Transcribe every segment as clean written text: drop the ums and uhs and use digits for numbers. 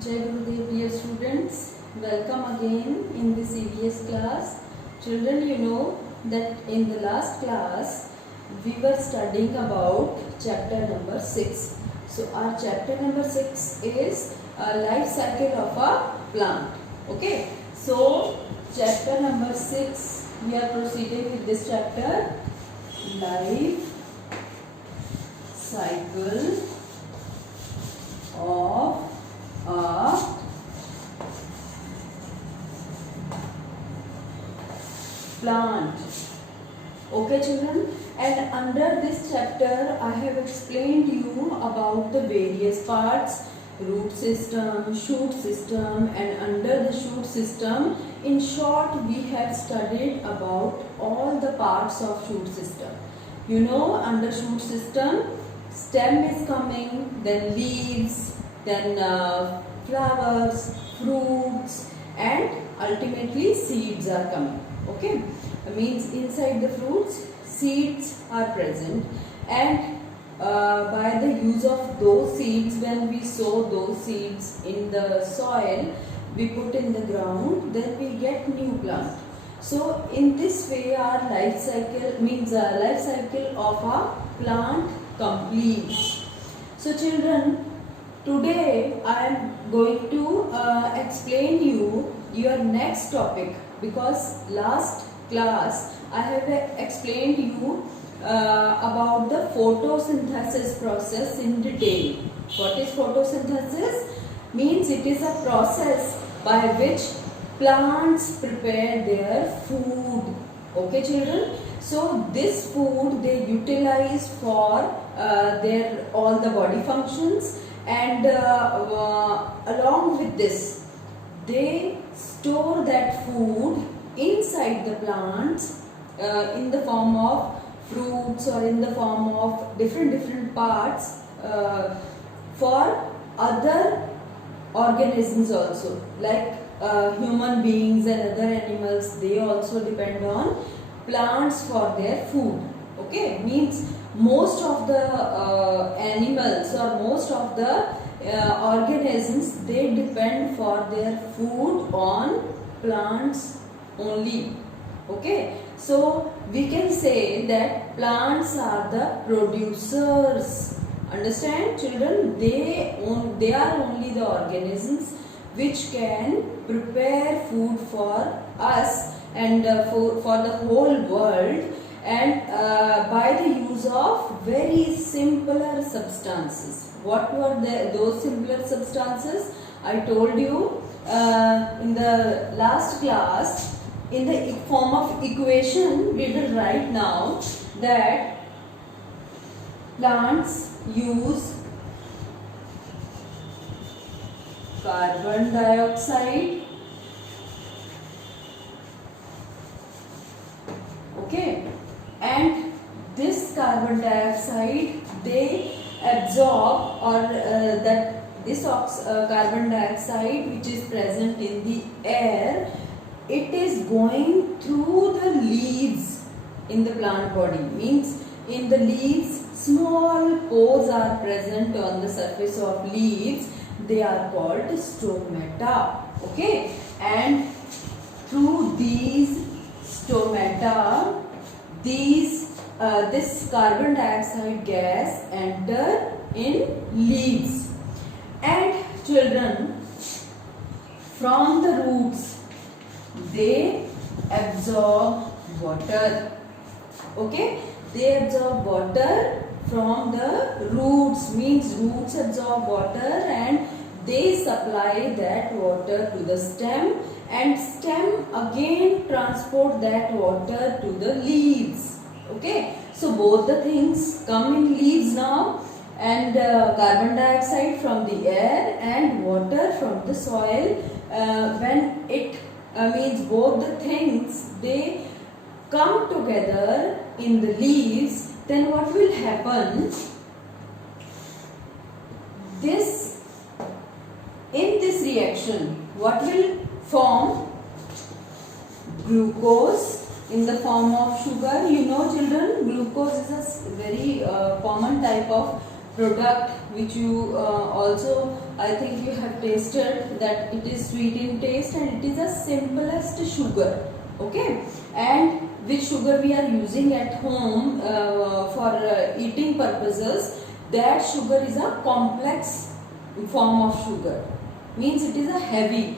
Jai Gurudev, dear students, welcome again in this EVS class. Children, you know that in the last class we were studying about chapter number 6. So our chapter number 6 is a life cycle of a plant. Okay. So chapter number 6, we are proceeding with this chapter, life cycle of a plant. Okay children, and under this chapter I have explained you about the various parts, root system, shoot system, and under the shoot system, in short, we have studied about all the parts of shoot system. You know, under shoot system, stem is coming, then leaves, then flowers, fruits, and ultimately seeds are coming. Okay, means inside the fruits seeds are present, and by the use of those seeds, when we sow those seeds in the soil, we put in the ground, then we get new plant. So in this way our life cycle means life cycle of a plant completes. So children, today I am going to explain you your next topic, because last class I have explained you about the photosynthesis process in detail. What is photosynthesis? Means it is a process by which plants prepare their food. Okay children, so this food they utilize for their all the body functions, and along with this they store that food inside the plants in the form of fruits or in the form of different parts for other organisms also, like human beings and other animals. They also depend on plants for their food. Okay, means most of the animals or most of the organisms, they depend for their food on plants only. Okay, so we can say that plants are the producers. Understand children, they are only the organisms which can prepare food for us and for the whole world, and by the use of very simpler substances. What were those simpler substances? I told you in the last class, in the form of equation we will write now that plants use carbon dioxide, okay, and this carbon dioxide they absorb, or this carbon dioxide which is present in the air, it is going through the leaves in the plant body. Means in the leaves small pores are present on the surface of leaves. They are called stomata. Okay, and through these stomata, this carbon dioxide gas enter in leaves. And children, from the roots they absorb water. Okay, they absorb water from the roots, means roots absorb water and they supply that water to the stem, and stem again transport that water to the leaves. Okay, so both the things come in leaves now, and carbon dioxide from the air and water from the soil, when it means both the things they come together in the leaves, then what will happen? In this reaction, what will form? Glucose in the form of sugar. You know children, glucose is a very common type of product which you also, I think you have tasted, that it is sweet in taste and it is the simplest sugar. Okay, and which sugar we are using at home for eating purposes, that sugar is a complex form of sugar, means it is a heavy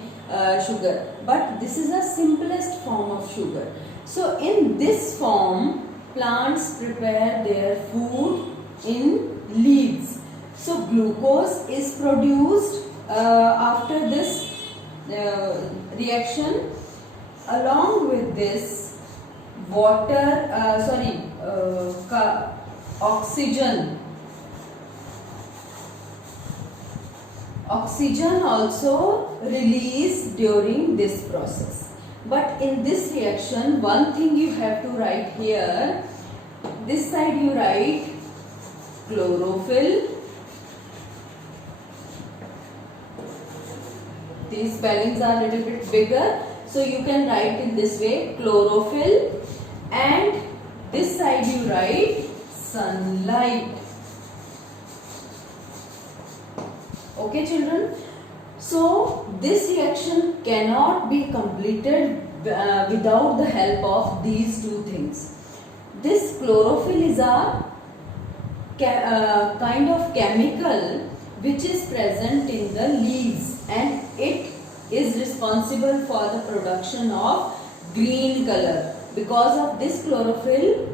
sugar, but this is the simplest form of sugar. So in this form, plants prepare their food in leaves. So glucose is produced after this reaction. Along with this, oxygen also released during this process. But in this reaction, one thing you have to write here, this side you write chlorophyll. These spellings are a little bit bigger, so you can write in this way, chlorophyll, and this side you write sunlight. Okay children, so this reaction cannot be completed without the help of these two things. This chlorophyll is a kind of chemical which is present in the leaves, and it is responsible for the production of green color. Because of this chlorophyll,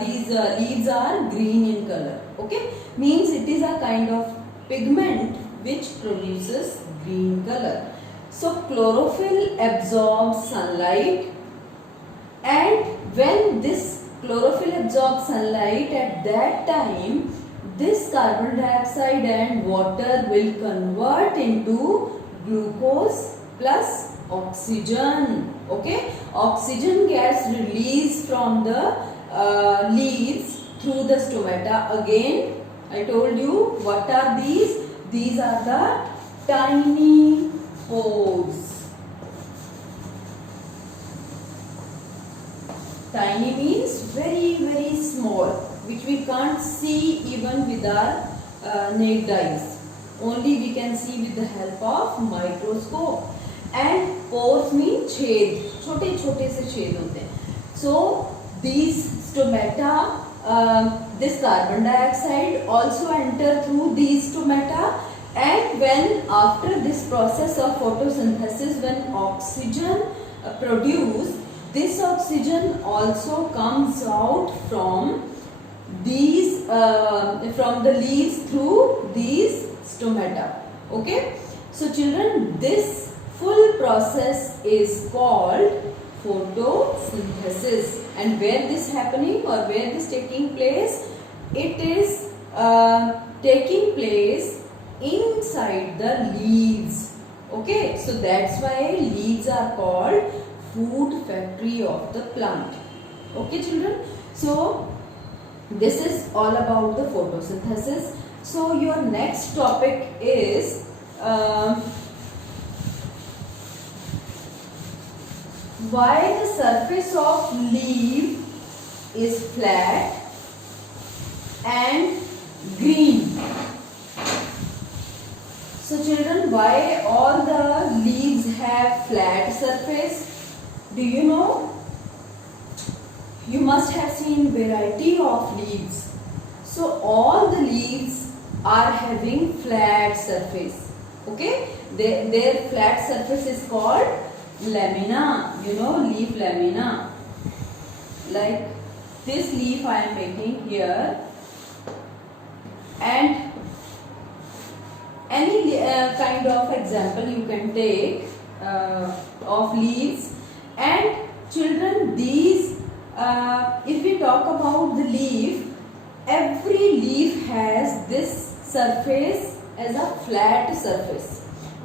these leaves are green in color. Okay, means it is a kind of pigment which produces green color. So chlorophyll absorbs sunlight, and when this chlorophyll absorbs sunlight, at that time this carbon dioxide and water will convert into glucose plus oxygen. Okay, oxygen gas released from the leaves through the stomata. Again, I told you, what are these? These are the tiny pores. Tiny means very, very small, which we can't see even with our naked eyes. Only we can see with the help of microscope. And pores mean छेद, छोटे छोटे से छेद होते हैं. So these stomata, this carbon dioxide also enter through these stomata, and when after this process of photosynthesis, when oxygen produced, this oxygen also comes out from these from the leaves through these stomata. Okay, so children, this full process is called photosynthesis. And where this happening or where this taking place? It is taking place inside the leaves. Okay, so that's why leaves are called food factory of the plant. Okay children, so this is all about the photosynthesis. So your next topic is why the surface of leaf is flat and green. So children, why all the leaves have flat surface? Do you know? You must have seen variety of leaves. So all the leaves are having flat surface. Okay, their flat surface is called lamina. You know, leaf lamina. Like this leaf I am making here, and any kind of example you can take of leaves. And children, these if we talk about the leaf, every leaf has this surface as a flat surface.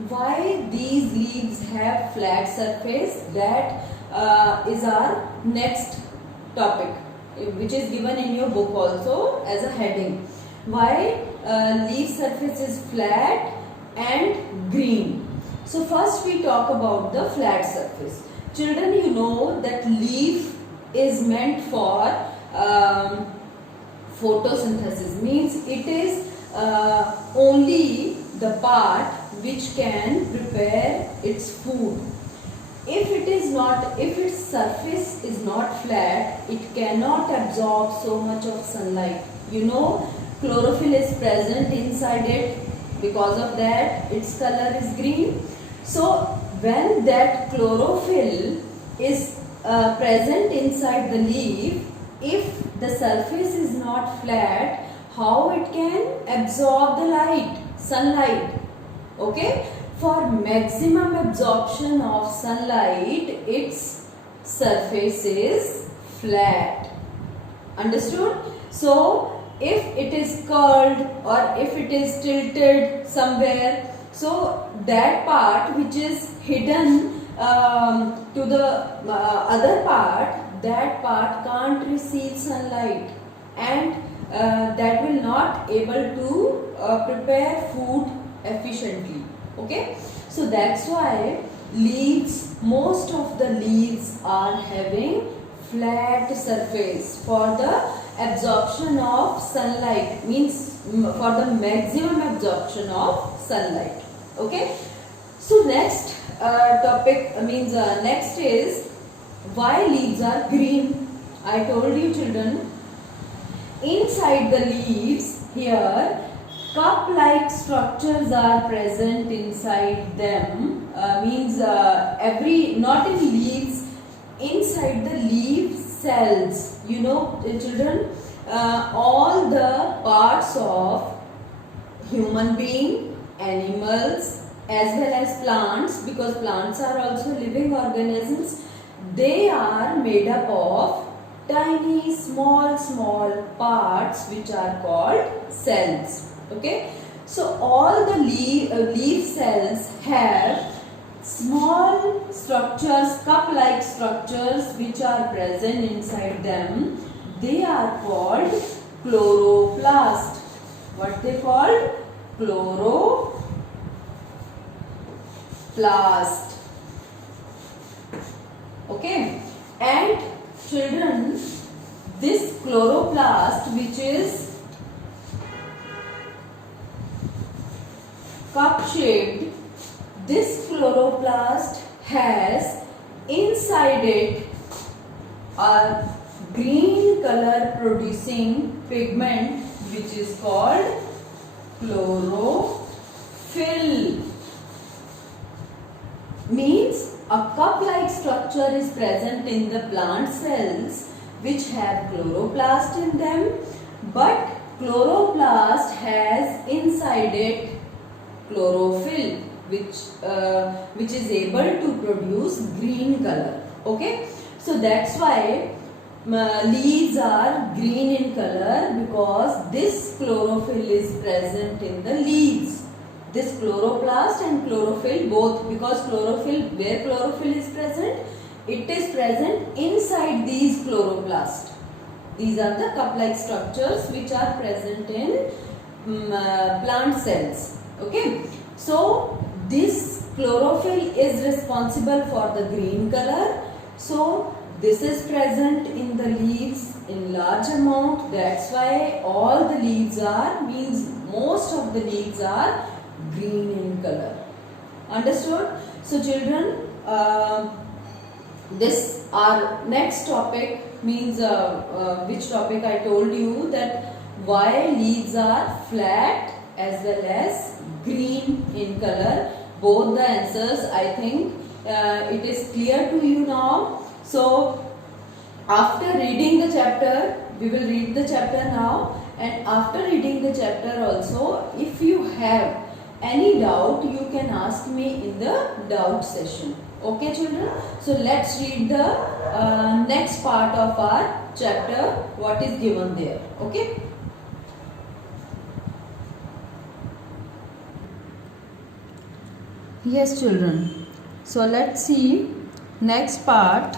Why these leaves have flat surface? That is our next topic, which is given in your book also as a heading. Why leaf surface is flat and green? So first we talk about the flat surface. Children, you know that leaf is meant for photosynthesis, means it is only the part which can prepare its food. If its surface is not flat, it cannot absorb so much of sunlight. You know, chlorophyll is present inside it. Because of that, its color is green. So when that chlorophyll is present inside the leaf, if the surface is not flat, how it can absorb the sunlight? Okay, for maximum absorption of sunlight, its surface is flat. Understood? So if it is curled or if it is tilted somewhere, so that part which is hidden to the other part, that part can't receive sunlight, and that will not able to prepare food efficiently. Okay, so that's why most of the leaves are having flat surface for the absorption of sunlight, means for the maximum absorption of sunlight. Okay, so next next is why leaves are green. I told you children, inside the leaves here, cup-like structures are present inside them. Not in leaves, inside the leaf cells. You know, children, all the parts of human being, animals, as well as plants, because plants are also living organisms, they are made up of tiny small parts which are called cells. Okay, so all the leaf cells have small structures, cup-like structures which are present inside them. They are called chloroplast. What they called? Chloroplast. Okay, and children, this chloroplast, which is cup shaped, this chloroplast has inside it a green color producing pigment which is called chlorophyll. Means a cup-like structure is present in the plant cells which have chloroplast in them, but chloroplast has inside it chlorophyll, which is able to produce green color. Okay, so that's why leaves are green in color, because this chlorophyll is present in the leaves. This chloroplast and chlorophyll both, because where chlorophyll is present, it is present inside these chloroplast. These are the cup-like structures which are present in plant cells. Okay, so this chlorophyll is responsible for the green color. So this is present in the leaves in large amount. That's why all the leaves most of the leaves are green in color. Understood? So children, this our next topic which topic I told you, that why leaves are flat as well as green in color. Both the answers, I think it is clear to you now. So after reading the chapter, we will read the chapter now, and after reading the chapter also, if you have any doubt, you can ask me in the doubt session. Okay children, so let's read the next part of our chapter, what is given there. Okay. Yes children, so let's see next part.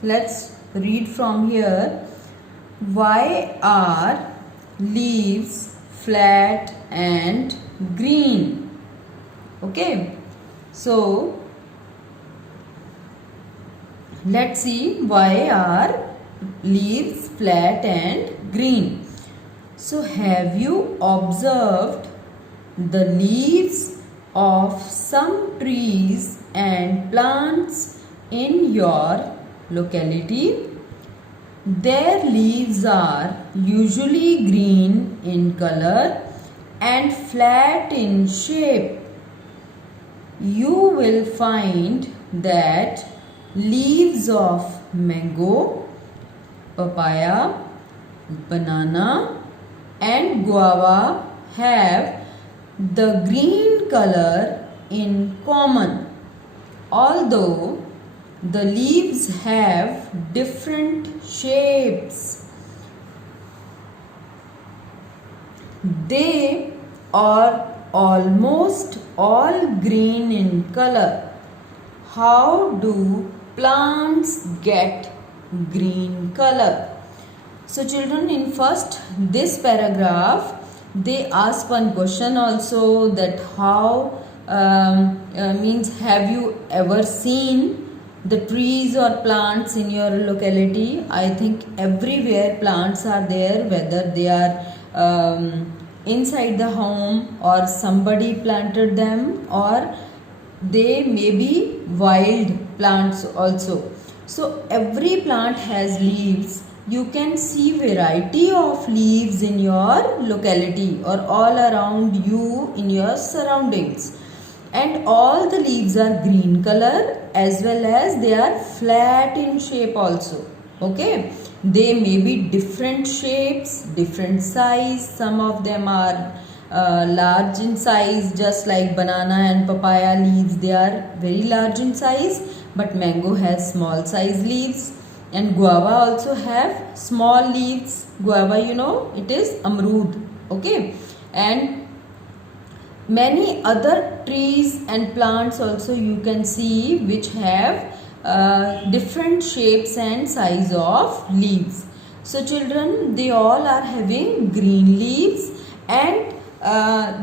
Let's read from here. Why are leaves flat and green? Okay, so see why are leaves flat and green. So have you observed the leaves of some trees and plants in your locality? Their leaves are usually green in color and flat in shape. You will find that leaves of mango, papaya, banana and guava have the green color in common, although the leaves have different shapes. They are almost all green in color. How do plants get green color? So children, in first this paragraph they ask one question also, that how means have you ever seen the trees or plants in your locality? I think everywhere plants are there, whether they are inside the home or somebody planted them, or they may be wild plants also. So every plant has leaves. You can see variety of leaves in your locality or all around you in your surroundings, and all the leaves are green color as well as they are flat in shape also. Okay, they may be different shapes, different size. Some of them are large in size, just like banana and papaya leaves, they are very large in size, but mango has small size leaves, and guava also have small leaves. Guava, you know, it is amrud. Okay, and many other trees and plants also you can see which have different shapes and size of leaves. So children, they all are having green leaves, and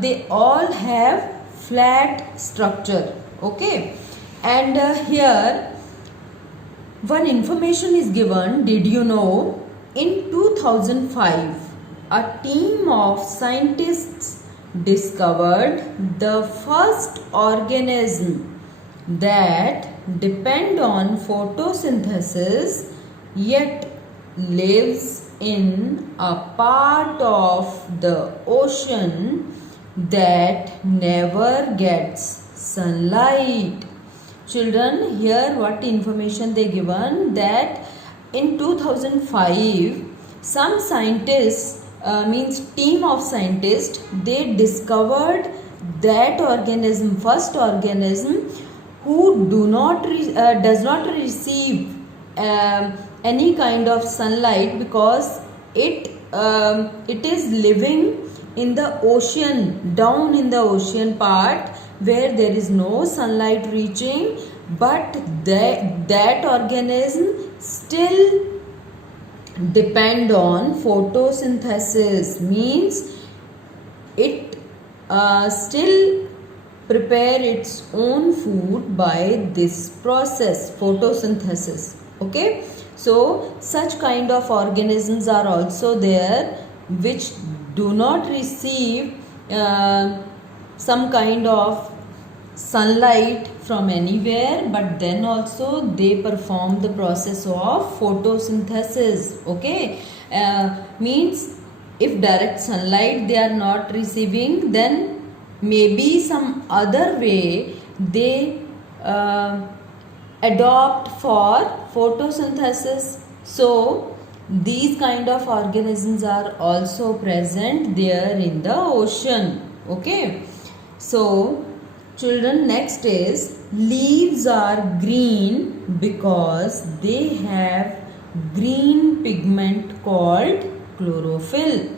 they all have flat structure. Okay, and here one information is given. Did you know in 2005 a team of scientists discovered the first organism that depend on photosynthesis yet lives in a part of the ocean that never gets sunlight. Children, here what information they given, that in 2005 some scientists means team of scientists, they discovered that organism, first organism who does not receive any kind of sunlight, because it is living in the ocean, down in the ocean part where there is no sunlight reaching, but that organism still depend on photosynthesis, means it still prepare its own food by this process, photosynthesis. Okay, so such kind of organisms are also there which do not receive some kind of sunlight from anywhere, but then also they perform the process of photosynthesis. Okay, means if direct sunlight they are not receiving, then maybe some other way they adopt for photosynthesis. So these kind of organisms are also present there in the ocean. Okay, so children, next is leaves are green because they have green pigment called chlorophyll.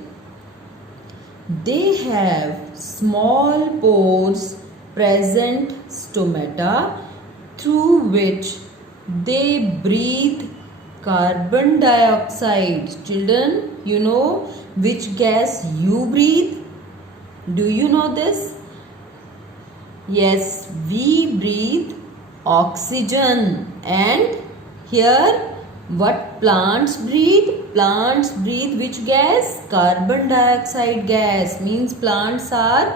They have small pores present stomata through which they breathe carbon dioxide. Children, you know which gas you breathe? Do you know this? Yes, we breathe oxygen. And here what plants breathe? plants breathe which gas? Carbon dioxide gas. Means plants are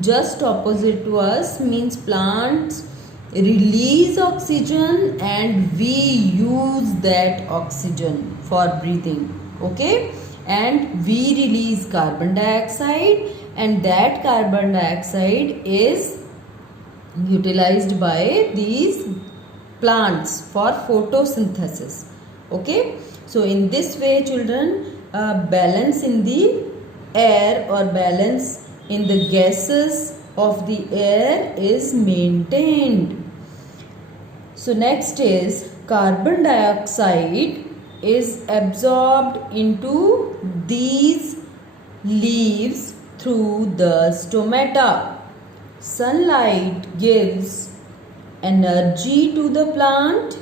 just opposite to us. Means plants release oxygen and we use that oxygen for breathing. Okay, and we release carbon dioxide, and that carbon dioxide is utilized by these plants for photosynthesis. Okay, so in this way children, balance in the air or balance in the gases of the air is maintained. So next is carbon dioxide is absorbed into these leaves through the stomata. Sunlight gives energy to the plant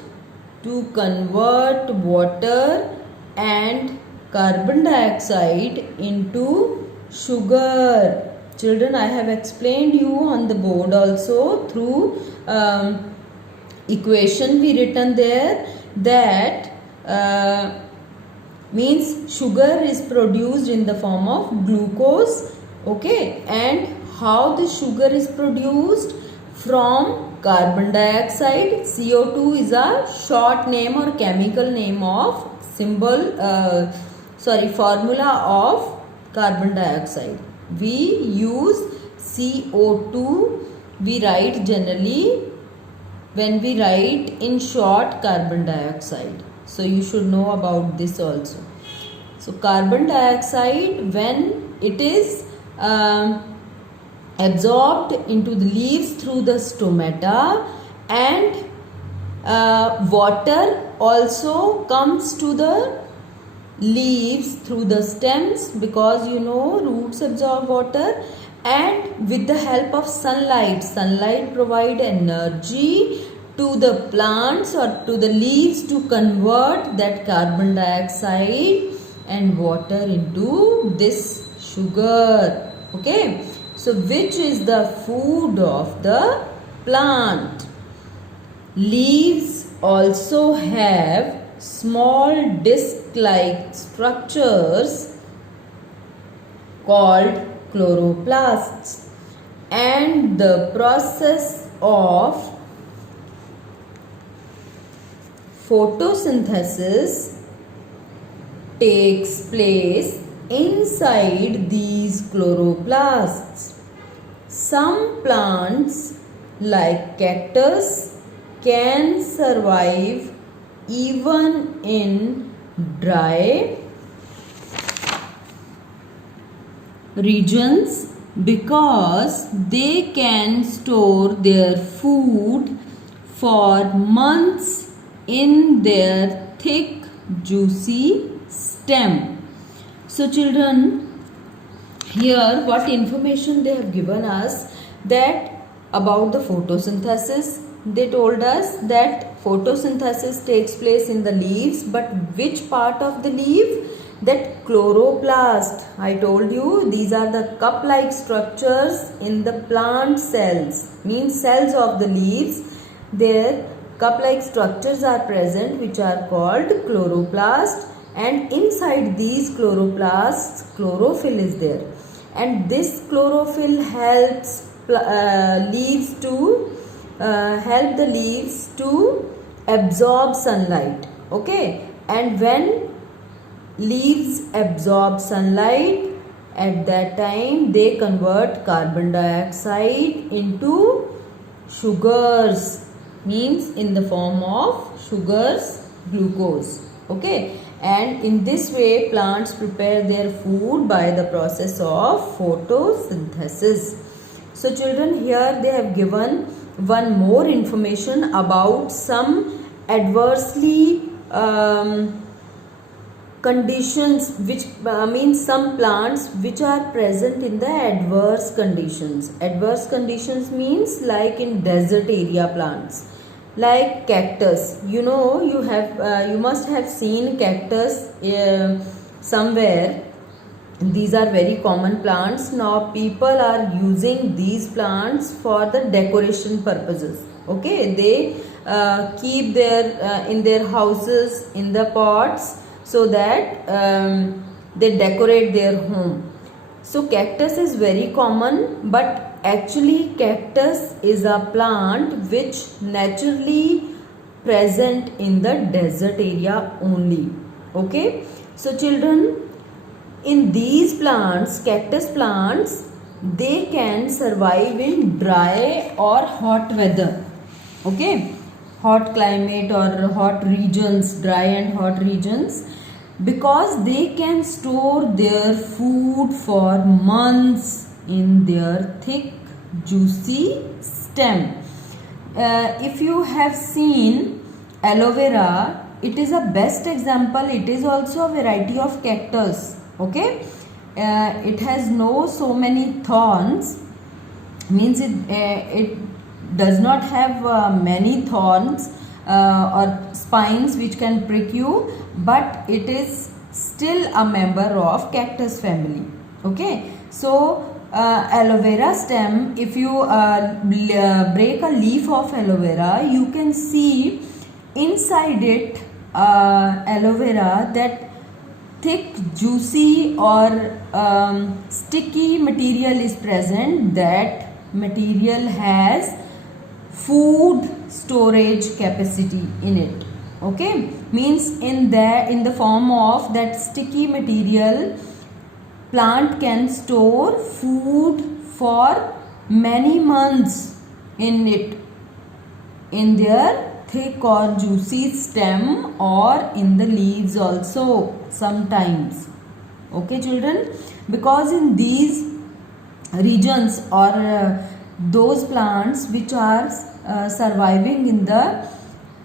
to convert water and carbon dioxide into sugar. Children, I have explained you on the board also through equation we written there that means sugar is produced in the form of glucose. Okay, and how the sugar is produced? From carbon dioxide. CO2 is a short name or chemical name of formula of carbon dioxide. We use CO2, we write generally when we write in short carbon dioxide. So you should know about this also. So carbon dioxide, when it is absorbed into the leaves through the stomata, and water also comes to the leaves through the stems, because you know roots absorb water, and with the help of sunlight provide energy to the plants or to the leaves to convert that carbon dioxide and water into this sugar. Okay, so which is the food of the plant? Leaves also have small disc-like structures called chloroplasts, and the process of photosynthesis takes place inside these chloroplasts. Some plants like cactus can survive even in dry regions because they can store their food for months in their thick juicy stem. So children, here what information they have given us that about the photosynthesis. They told us that photosynthesis takes place in the leaves, but which part of the leaf? That chloroplast. I told you these are the cup-like structures in the plant cells, means cells of the leaves. Their cup-like structures are present which are called chloroplast, and inside these chloroplasts chlorophyll is there, and this chlorophyll helps leaves to help the leaves to absorb sunlight. Okay, and when leaves absorb sunlight, at that time they convert carbon dioxide into sugars, means in the form of sugars, glucose. Okay, and in this way plants prepare their food by the process of photosynthesis. So children, here they have given one more information about some adversely conditions, which means some plants which are present in the adverse conditions. Adverse conditions means like in desert area plants, like cactus. You know, you must have seen cactus somewhere. These are very common plants. Now people are using these plants for the decoration purposes. Okay, they keep their in their houses in the pots, so that they decorate their home. So cactus is very common, but actually cactus is a plant which naturally present in the desert area only. Okay, so children, in these plants, cactus plants, they can survive in dry or hot weather. Okay, hot climate or hot regions, dry and hot regions, because they can store their food for months in their thick juicy stem. If you have seen aloe vera, it is a best example. It is also a variety of cactus. Okay, it has no so many thorns, means it does not have many thorns or spines which can prick you, but it is still a member of cactus family. Okay, so aloe vera stem, if you break a leaf of aloe vera, you can see inside it aloe vera that thick juicy or sticky material is present. That material has food storage capacity in it. Okay, means in the form of that sticky material, plant can store food for many months in it, in their thick or juicy stem, or in the leaves also sometimes. Okay children, because in these regions or those plants which are surviving in the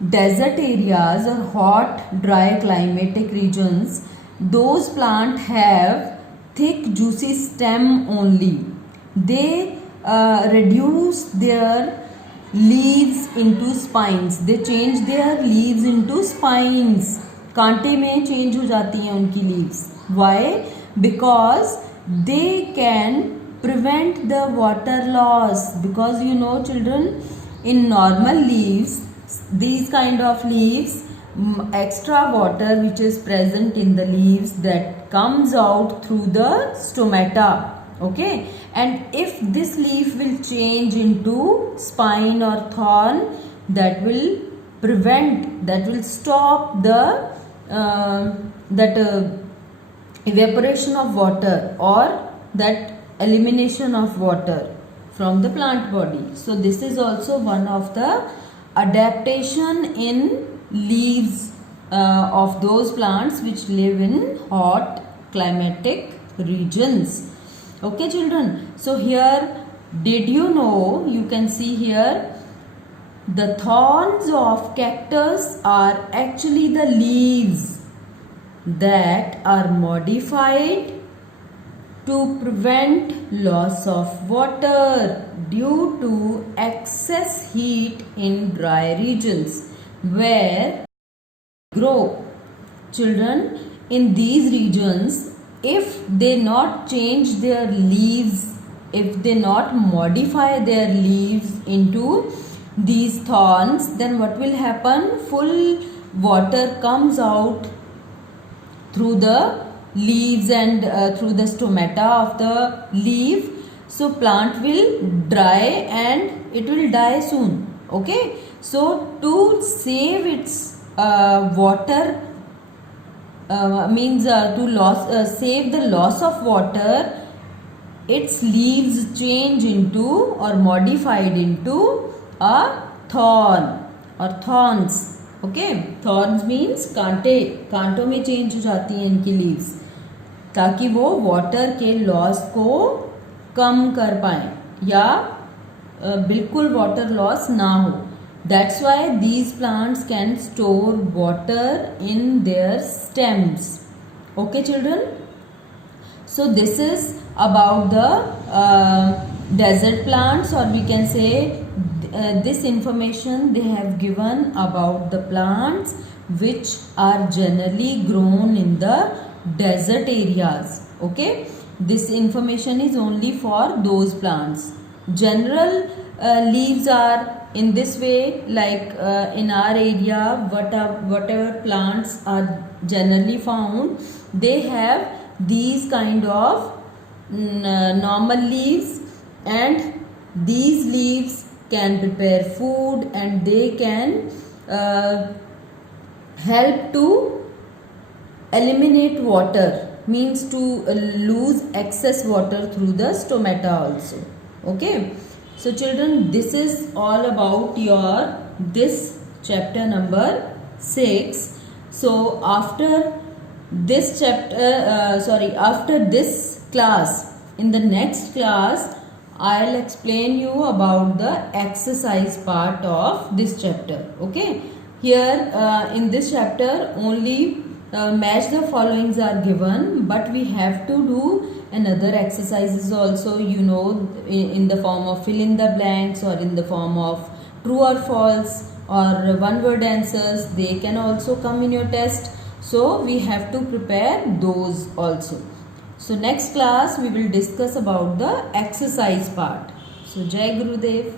desert areas or hot dry climatic regions, those plants have thick juicy stem only. They reduce their leaves into spines. They change their leaves into spines. कांटे में change हो जाती हैं उनकी leaves. Why? Because they can prevent the water loss. Because you know children, in normal leaves, these kind of leaves, extra water which is present in the leaves, that comes out through the stomata. Okay, and if this leaf will change into spine or thorn, that will prevent, that will stop the evaporation of water or that elimination of water from the plant body. So this is also one of the adaptation in leaves of those plants which live in hot climatic regions. Okay children, so here, did you know, you can see here, the thorns of cactus are actually the leaves that are modified to prevent loss of water due to excess heat in dry regions where grow. Children, in these regions, if they not change their leaves, if they not modify their leaves into these thorns, then what will happen? Full water comes out through the leaves and through the stomata of the leaf. So plant will dry and it will die soon. Okay, so to save its water, save the loss of water, its leaves change into or modified into a thorn or thorns. Okay, thorns means कांटे, कांटों में change हो जाती हैं इनकी leaves, ताकि वो water के लॉस को कम कर पाए या बिल्कुल वाटर लॉस ना हो. That's why these plants can store water in their stems. Okay children, so this is about the desert plants, or we can say this information they have given about the plants which are generally grown in the desert areas. Okay, this information is only for those plants. General leaves are in this way, like in our area, whatever plants are generally found, they have these kind of normal leaves, and these leaves can prepare food, and they can help to eliminate water, means to lose excess water through the stomata also. Okay, so children, this is all about your this chapter number 6. So after this chapter, after this class, in the next class I'll explain you about the exercise part of this chapter. Okay, here in this chapter only match the followings are given, but we have to do another exercises also, you know, in the form of fill in the blanks, or in the form of true or false, or one word answers. They can also come in your test, so we have to prepare those also. So next class we will discuss about the exercise part. So Jai Gurudev.